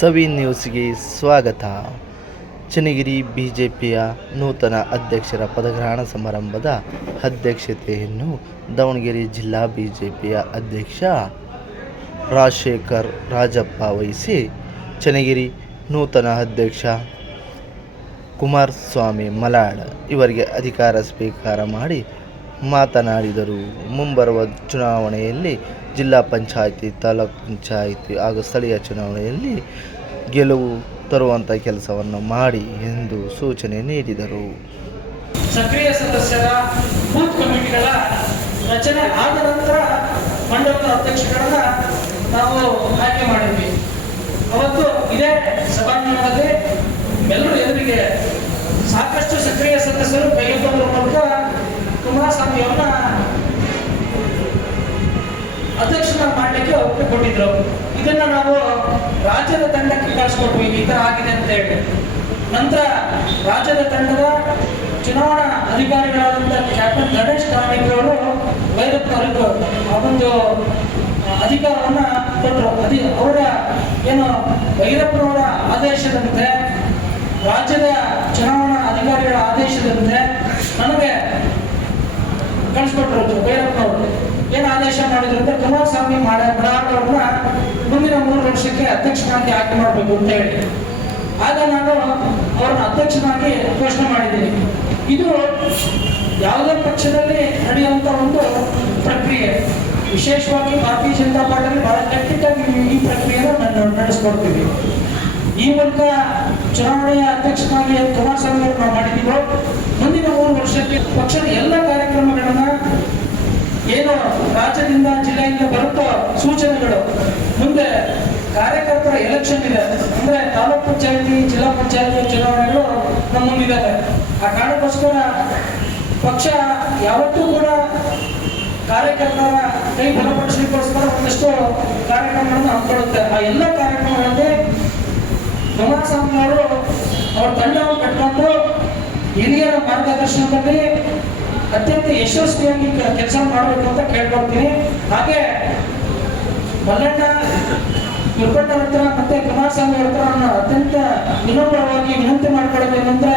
ಸವಿ ನ್ಯೂಸ್ಗೆ ಸ್ವಾಗತ. ಚನ್ನಗಿರಿ ಬಿಜೆಪಿಯ ನೂತನ ಅಧ್ಯಕ್ಷರ ಪದಗ್ರಹಣ ಸಮಾರಂಭದ ಅಧ್ಯಕ್ಷತೆಯನ್ನು ದಾವಣಗೆರೆ ಜಿಲ್ಲಾ ಬಿಜೆಪಿಯ ಅಧ್ಯಕ್ಷ ರಾಜಶೇಖರ್ ರಾಜಪ್ಪ ವಹಿಸಿ, ಚನ್ನಗಿರಿ ನೂತನ ಅಧ್ಯಕ್ಷ ಕುಮಾರಸ್ವಾಮಿ ಮಲಾಳ್ ಇವರಿಗೆ ಅಧಿಕಾರ ಸ್ವೀಕಾರ ಮಾಡಿ ಮಾತನಾಡಿದರು. ಮುಂಬರುವ ಚುನಾವಣೆಯಲ್ಲಿ ಜಿಲ್ಲಾ ಪಂಚಾಯಿತಿ, ತಾಲೂಕು ಪಂಚಾಯಿತಿ ಹಾಗೂ ಸ್ಥಳೀಯ ಚುನಾವಣೆಯಲ್ಲಿ ಗೆಲುವು ತರುವಂಥ ಕೆಲಸವನ್ನು ಮಾಡಿ ಎಂದು ಸೂಚನೆ ನೀಡಿದರು. ಸಕ್ರಿಯ ಸದಸ್ಯರ ಬೂತ್ ಕಮಿಟಿಗಳ ರಚನೆ ಆದ ನಂತರ ಮಂಡಲದ ಅಧ್ಯಕ್ಷಗಳನ್ನ ನಾವು ಆಯ್ಕೆ ಮಾಡಿದ್ವಿ. ಅವತ್ತು ಇದೇ ಸಭಾಂಗಣದಲ್ಲಿ ಎಲ್ಲರೂ ಎದುರಿಗೆ ಸಾಕಷ್ಟು ಸಕ್ರಿಯ ಸದಸ್ಯರು ಕೈಗೊಳ್ಳುವ ಮೂಲಕ ಕುಮಾರಸ್ವಾಮಿ ಅವರನ್ನ ಅಧ್ಯಕ್ಷನ ಮಾಡಲಿಕ್ಕೆ ಒಪ್ಪಿಕೊಂಡಿದ್ರು. ಇದನ್ನ ನಾವು ರಾಜ್ಯದ ತಂಡಕ್ಕೆ ಕಳಿಸ್ಕೊಟ್ವಿ, ಈ ತರ ಆಗಿದೆ ಅಂತ ಹೇಳಿ. ನಂತರ ರಾಜ್ಯದ ತಂಡದ ಚುನಾವಣಾ ಅಧಿಕಾರಿಗಳಾದಂಥ ಕ್ಯಾಪ್ಟನ್ ಗಣೇಶ್ ಕಾಣಿಗಳು ಭೈರಪ್ಪನವರಿಗೂ ಆ ಒಂದು ಅಧಿಕಾರವನ್ನ ಕೊಟ್ಟರು. ಅವರ ಏನು ಭೈರಪ್ಪನವರ ಆದೇಶದಂತೆ, ರಾಜ್ಯದ ಚುನಾವಣಾ ಅಧಿಕಾರಿಗಳ ಆದೇಶದಂತೆ ನನಗೆ ಕಳಿಸ್ಕೊಟ್ರು. ಭೈರಪ್ಪನವರು ಏನು ಆದೇಶ ಮಾಡಿದ್ರು ಅಂದ್ರೆ ಕುಮಾರಸ್ವಾಮಿ ಮಲಾಳ್ ಮುಂದಿನ 3 ವರ್ಷಕ್ಕೆ ಅಧ್ಯಕ್ಷನಾಗಿ ಆಯ್ಕೆ ಮಾಡಬೇಕು ಅಂತ ಹೇಳಿ. ಆಗ ನಾನು ಅವರನ್ನ ಅಧ್ಯಕ್ಷನಾಗಿ ಘೋಷಣೆ ಮಾಡಿದ್ದೀನಿ. ಇದು ಯಾವುದೇ ಪಕ್ಷದಲ್ಲಿ ನಡೆಯುವಂತ ಒಂದು ಪ್ರಕ್ರಿಯೆ. ವಿಶೇಷವಾಗಿ ಭಾರತೀಯ ಜನತಾ ಪಾರ್ಟಿಯಲ್ಲಿ ಬಹಳ ಗಟ್ಟಿಯಾಗಿ ಈ ಪ್ರಕ್ರಿಯೆಯನ್ನು ನಡೆಸ್ಕೊಡ್ತೀವಿ. ಈ ಮೂಲಕ ಚುನಾವಣೆಯ ಅಧ್ಯಕ್ಷನಾಗಿ ಕುಮಾರಸ್ವಾಮಿ ಅವರು ನಾವು ಮಾಡಿದ್ದೀವೋ, ಮುಂದಿನ 3 ವರ್ಷಕ್ಕೆ ಪಕ್ಷದ ಎಲ್ಲ ಕಾರ್ಯಕ್ರಮಗಳನ್ನ ಏನು ರಾಜ್ಯದಿಂದ ಜಿಲ್ಲೆಯಿಂದ ಬರುತ್ತೋ ಸೂಚನೆಗಳು, ಮುಂದೆ ಕಾರ್ಯಕರ್ತರ ಎಲೆಕ್ಷನ್ ಇದೆ ಅಂದ್ರೆ ತಾಲೂಕ್ ಪಂಚಾಯತಿ, ಜಿಲ್ಲಾ ಪಂಚಾಯತಿ ಚುನಾವಣೆಗಳು ನಮ್ಮ ಮುಂದಿದ್ದಾವೆ. ಆ ಕಾರಣಕ್ಕೋಸ್ಕರ ಪಕ್ಷ ಯಾವತ್ತೂ ಕೂಡ ಕಾರ್ಯಕರ್ತರ ಕೈ ಬಲಪಡಿಸಲಿಕ್ಕೋಸ್ಕರ ಒಂದಷ್ಟು ಕಾರ್ಯಕ್ರಮಗಳನ್ನು ಹಮ್ಮಿಕೊಳ್ಳುತ್ತೆ. ಆ ಎಲ್ಲ ಕಾರ್ಯಕ್ರಮಗಳಲ್ಲಿ ಕುಮಾರಸ್ವಾಮಿ ಅವರು ಅವ್ರ ತಂಡವನ್ನು ಕಟ್ಕೊಂಡು ಹಿರಿಯರ ಮಾರ್ಗದರ್ಶನದಲ್ಲಿ ಅತ್ಯಂತ ಯಶಸ್ವಿಯಾಗಿ ಕೆಲಸ ಮಾಡಬೇಕು ಅಂತ ಕೇಳ್ಕೊಳ್ತೀನಿ. ಹಾಗೆ ಮಲ್ಲಣ್ಣ ಗುರುಪಟ್ಟ ಹತ್ರ ಮತ್ತೆ ಕುಮಾರಸ್ವಾಮಿ ಹತ್ರ ಅತ್ಯಂತ ವಿನಮ್ರವಾಗಿ ವಿನಂತಿ ಮಾಡ್ಕೊಳ್ಬೇಕಂದ್ರೆ,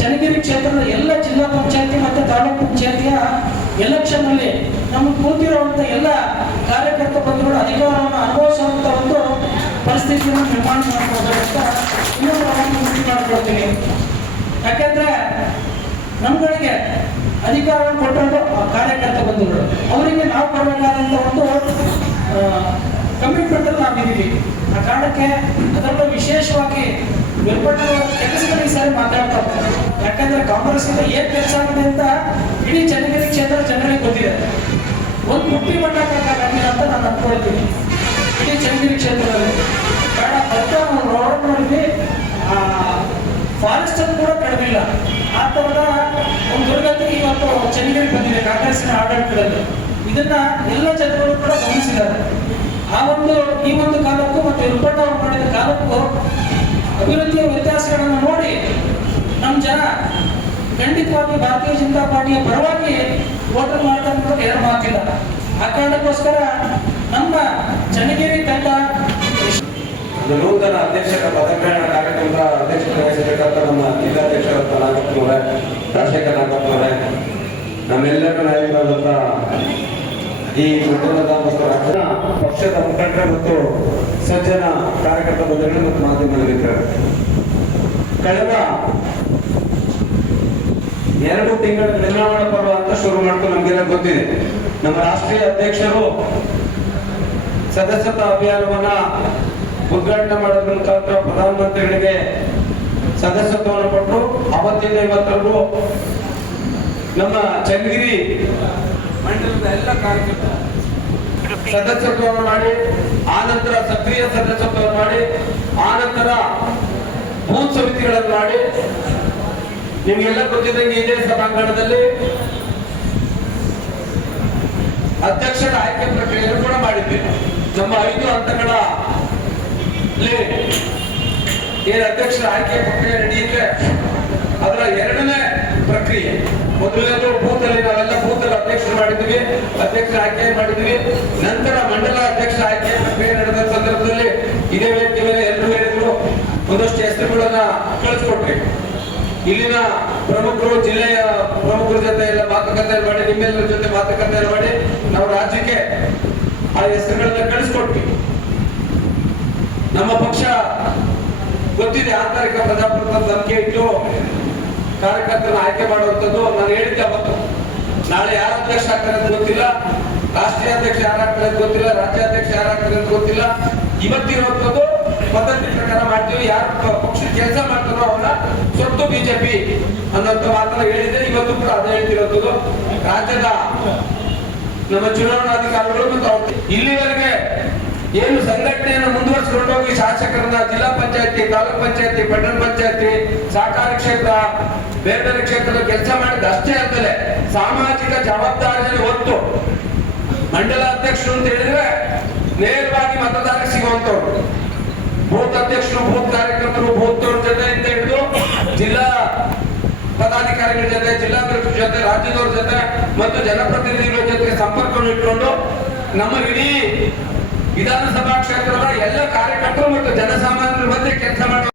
ಚನ್ನಗಿರಿ ಕ್ಷೇತ್ರದ ಎಲ್ಲ ಜಿಲ್ಲಾ ಪಂಚಾಯತಿ ಮತ್ತೆ ತಾಲೂಕು ಪಂಚಾಯತಿಯ ಎಲೆಕ್ಷನ್ ಅಲ್ಲಿ ನಮಗೆ ಕೂತಿರುವಂತ ಎಲ್ಲ ಕಾರ್ಯಕರ್ತ ಬಂಧುಗಳು ಅಧಿಕಾರವನ್ನು ಅನುಭವಿಸುವಂತ ಒಂದು ಪರಿಸ್ಥಿತಿಯನ್ನು ನಿರ್ಮಾಣ ಮಾಡ್ಕೊಳ್ಬೇಕಂತ ವಿನಮ್ರವಾಗಿ ವಿನಂತಿ ಮಾಡ್ಕೊಳ್ತೀನಿ. ಯಾಕೆಂದ್ರೆ ನಮ್ಗಳಿಗೆ ಅಧಿಕಾರವನ್ನು ಕೊಟ್ಟರು ಕಾರ್ಯಕರ್ತ ಬಂಧುಗಳು, ಅವರಿಗೆ ನಾವು ಕೊಡಬೇಕಾದಂತ ಒಂದು ಕಮಿಟ್ಮೆಂಟ್ ಅಲ್ಲಿ ನಾವಿದ್ದೀವಿ. ಆ ಕಾರಣಕ್ಕೆ ಅದರಲ್ಲೂ ವಿಶೇಷವಾಗಿ ವಿರ್ಪಟ್ಟವರ ಕೆಲಸಗಳಿಗೆ ಸರಿ ಮಾತಾಡ್ತಾ ಹೋಗ್ತಾರೆ. ಯಾಕಂದ್ರೆ ಕಾಂಗ್ರೆಸ್ ಇಂದ ಏನ್ ಕೆಲಸ ಆಗಿದೆ ಅಂತ ಇಡೀ ಚನ್ನಗಿರಿ ಕ್ಷೇತ್ರ ಜನರಿಗೆ ಗೊತ್ತಿದೆ. ಒಂದು ಪುಟ್ಟಿ ಮಾಡಕ್ಕಾಗಲ್ಲ ಅಂತ ನಾನು ಅನ್ಕೊಳ್ತೀನಿ. ಇಡೀ ಚನ್ನಗಿರಿ ಕ್ಷೇತ್ರದಲ್ಲಿ ಬೇಡ ರೋಡ್ ನೋಡಿದ್ವಿ, ಫಾರೆಸ್ಟ್ ಅನ್ನು ಕೂಡ ಕಡಿಮಿಲ್ಲ. ಆ ತರದ ಒಂದು ದುರ್ಗತಿಗೆ ಇವತ್ತು ಚನ್ನಗಿರಿ ಬಂದಿದೆ ಕಾಂಗ್ರೆಸ್ಸಿನ ಆಡಳಿತದಲ್ಲಿ. ಇದನ್ನ ಎಲ್ಲ ಜನಗಳು ಕೂಡ ಗಮನಿಸಿದ್ದಾರೆ. ಈ ಒಂದು ಕಾಲಕ್ಕೂ ಮತ್ತು ವಿರ್ಪಟ್ಟ ಅವರು ಮಾಡಿದ ಕಾಲಕ್ಕೂ ಅಭಿವೃದ್ಧಿಯ ವ್ಯತ್ಯಾಸಗಳನ್ನು ನೋಡಿ ನಮ್ಮ ಜನ ಖಂಡಿತವಾಗಿ ಭಾರತೀಯ ಜನತಾ ಪಾರ್ಟಿಯ ಪರವಾಗಿ ವೋಟ್ ಮಾಡ್ತಾರೆ, ಎರಡು ಮಾತಿಲ್ಲ. ಆ ಕಾರಣಕ್ಕೋಸ್ಕರ ನಮ್ಮ ಚನ್ನಗಿರಿ ತಂಡ ನೂತನ ಅಧ್ಯಕ್ಷರ ಪದಗ್ರಹಣ ಕಾರ್ಯಕ್ರಮದ ಅಧ್ಯಕ್ಷತೆ ವಹಿಸಬೇಕಂತ ನಮ್ಮ ಜಿಲ್ಲಾಧ್ಯಕ್ಷರಾದ ನಾಗಪ್ಪನವರೇ, ರಾಜಶೇಖರ್ ನಾಗಪ್ಪನವರೇ, ನಮ್ಮೆಲ್ಲರ ನಾಯಕರಾದಂಥ ಈ ಮಂಡಲದ ಮತ್ತು ರಾಜ್ಯದ ಪಕ್ಷದ ಮುಖಂಡರು ಮತ್ತು ಸಜ್ಜನ ಕಾರ್ಯಕರ್ತ ಬಂಧುಗಳು ಮತ್ತು ಮಾಧ್ಯಮ ಮಿತ್ರರು, ಕಳೆದ 2 ತಿಂಗಳ ಚುನಾವಣಾ ಪರ್ವ ಅಂತ ಶುರು ಮಾಡ್ಕೊಂಡು ನಮಗೆಲ್ಲ ಗೊತ್ತಿದೆ. ನಮ್ಮ ರಾಷ್ಟ್ರೀಯ ಅಧ್ಯಕ್ಷರು ಸದಸ್ಯತಾ ಅಭಿಯಾನವನ್ನ ಉದ್ಘಾಟನೆ ಮಾಡೋದ್ರ ಮುಖಾಂತರ ಪ್ರಧಾನಮಂತ್ರಿಗಳಿಗೆ ಸದಸ್ಯತ್ವವನ್ನು ಕೊಟ್ಟು ಅವತ್ತಿಂದ ಇವತ್ತರೆಗೂ ನಮ್ಮ ಚನ್ನಗಿರಿ ಮಂಡಲದ ಎಲ್ಲ ಕಾರ್ಯಕರ್ತರು ಸದಸ್ಯತ್ವವನ್ನು ಮಾಡಿ, ಆ ನಂತರ ಸಕ್ರಿಯ ಸದಸ್ಯತ್ವವನ್ನು ಮಾಡಿ, ಆ ನಂತರ ಬೂತ್ ಸಮಿತಿಗಳನ್ನು ಮಾಡಿ, ನಿಮ್ಗೆಲ್ಲ ಗೊತ್ತಿದ್ದಂಗೆ ಇದೇ ಸಭಾಂಗಣದಲ್ಲಿ ಅಧ್ಯಕ್ಷರ ಆಯ್ಕೆ ಪ್ರಕ್ರಿಯೆಯನ್ನು ಕೂಡ ಮಾಡಿದ್ವಿ. ನಮ್ಮ 5 ಹಂತಗಳ ಏನು ಅಧ್ಯಕ್ಷರ ಆಯ್ಕೆ ಪ್ರಕ್ರಿಯೆ ನಡೆಯುತ್ತೆ, ಅದರ 2ನೇ ಪ್ರಕ್ರಿಯೆ. ಮೊದಲನೇದು ಬೂತ್ ಅಲ್ಲಿ ನಾವೆಲ್ಲ ಬೂತ್ ಅಲ್ಲಿ ಅಧ್ಯಕ್ಷರು ಮಾಡಿದ್ವಿ, ಅಧ್ಯಕ್ಷರ ಆಯ್ಕೆ ಮಾಡಿದ್ವಿ. ನಂತರ ಮಂಡಲ ಅಧ್ಯಕ್ಷರ ಆಯ್ಕೆ ಪ್ರಕ್ರಿಯೆ ನಡೆದ ಸಂದರ್ಭದಲ್ಲಿ ಇದೇ ವೇದಿಕೆ ಮೇಲೆ ಎಲ್ಲರೂ ಇಲ್ಲಿನ ಪ್ರಮುಖರು, ಜಿಲ್ಲೆಯ ಪ್ರಮುಖರ ಜೊತೆ ಎಲ್ಲ ಮಾತುಕತೆ ಮಾಡಿ, ನಿಮ್ಮೆಲ್ಲರ ಜೊತೆ ಮಾತುಕತೆ ಮಾಡಿ ನಾವು ರಾಜ್ಯಕ್ಕೆ ಆ ಹೆಸರುಗಳನ್ನ ಕಳಿಸ್ಕೊಟ್ವಿ. ನಮ್ಮ ಪಕ್ಷ ಗೊತ್ತಿದೆ, ಆಂತರಿಕ ಪ್ರಜಾಪ್ರಭುತ್ವ ನಂಬಿಕೆ ಇಟ್ಟು ಕಾರ್ಯಕರ್ತರನ್ನ ಆಯ್ಕೆ ಮಾಡುವಂಥದ್ದು. ನಾನು ಹೇಳಿದ್ದೆ ಅವತ್ತು, ನಾಳೆ ಯಾರ ಅಧ್ಯಕ್ಷ ಆಗ್ತಾರೆ ಅಂತ ಗೊತ್ತಿಲ್ಲ, ರಾಷ್ಟ್ರೀಯ ಅಧ್ಯಕ್ಷ ಯಾರಾಗ್ತಾರೆ ಅಂತ ಗೊತ್ತಿಲ್ಲ, ರಾಜ್ಯಾಧ್ಯಕ್ಷ ಯಾರಾಗ್ತಾರೆ ಅಂತ ಗೊತ್ತಿಲ್ಲ. ಇವತ್ತಿರುವಂಥದ್ದು ಪದ್ಧತಿ ಪ್ರಕಾರ ಮಾಡ್ತೀವಿ. ಯಾರು ಪಕ್ಷದ ಕೆಲಸ ಮಾಡ್ತಾರೋ ಅವನ್ನ ಸ್ವತ್ತು ಬಿಜೆಪಿ ಅನ್ನೋಂಥ ಮಾತನ್ನ ಹೇಳಿದೆ. ಇವತ್ತು ಕೂಡ ಅದೇ ಹೇಳ್ತಿರೋದು. ರಾಜ್ಯದ ನಮ್ಮ ಚುನಾವಣಾಧಿಕಾರಿಗಳು ಮತ್ತು ಇಲ್ಲಿವರೆಗೆ ಏನು ಸಂಘಟನೆಯನ್ನು ಮುಂದುವರಿಸಿಕೊಂಡು ಹೋಗಿ ಶಾಸಕರನ್ನ ಜಿಲ್ಲಾ ಪಂಚಾಯತಿ, ತಾಲೂಕ್ ಪಂಚಾಯತಿ, ಪಟ್ಟಣ ಪಂಚಾಯತಿ, ಸಹಕಾರಿ ಕ್ಷೇತ್ರ, ಬೇರೆ ಬೇರೆ ಕ್ಷೇತ್ರದ ಕೆಲಸ ಮಾಡಿದ ಅಷ್ಟೇ ಅಲ್ಲದೆ ಸಾಮಾಜಿಕ ಜವಾಬ್ದಾರಿಯನ್ನು ಹೊತ್ತು ಮಂಡಲ ಅಧ್ಯಕ್ಷರು ಅಂತ ಹೇಳಿದ್ರೆ ನೇರವಾಗಿ ಮತದಾರರಿಗೆ ಸಿಗುವಂತವ್ರು, ಬೂತ್ ಅಧ್ಯಕ್ಷರು, ಬೂತ್ ಕಾರ್ಯಕರ್ತರು, ಬೂತ್ ಜೊತೆಯಿಂದ ಹಿಡಿದು ಜಿಲ್ಲಾ ಪದಾಧಿಕಾರಿಗಳ ಜೊತೆ, ಜಿಲ್ಲಾಧ್ಯಕ್ಷರ ಜೊತೆ, ರಾಜ್ಯದವ್ರ ಜೊತೆ ಮತ್ತು ಜನಪ್ರತಿನಿಧಿಗಳ ಜೊತೆಗೆ ಸಂಪರ್ಕವನ್ನು ಇಟ್ಟುಕೊಂಡು ನಮ್ಮ ಇಡೀ ವಿಧಾನಸಭಾ ಕ್ಷೇತ್ರದ ಎಲ್ಲ ಕಾರ್ಯಕರ್ತರು ಮತ್ತು ಜನಸಾಮಾನ್ಯರ ಮಧ್ಯೆ ಕೆಲಸ ಮಾಡುವ